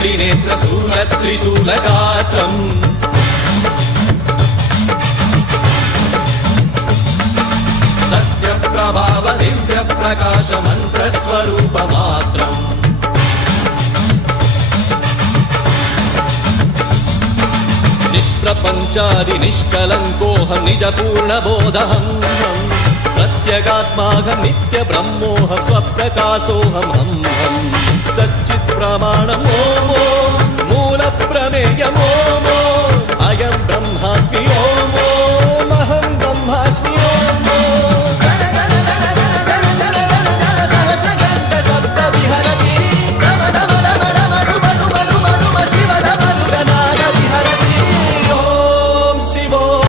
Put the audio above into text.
त्रिनेत्रशूलत्रिशूलगात्रम् सत्यप्रभाव दिव्यप्रकाश मन्त्रस्वरूपमात्रम् निष्प्रपञ्चादि निष्कलङ्कोऽहं निजपूर्णबोधहं प्रत्यगात्माहं नित्यब्रह्मोऽहं स्वप्रकाशोऽहं सच्चित्प्रमाणम् ॐ मूलप्रमेयम् ॐ अयं ब्रह्मास्मि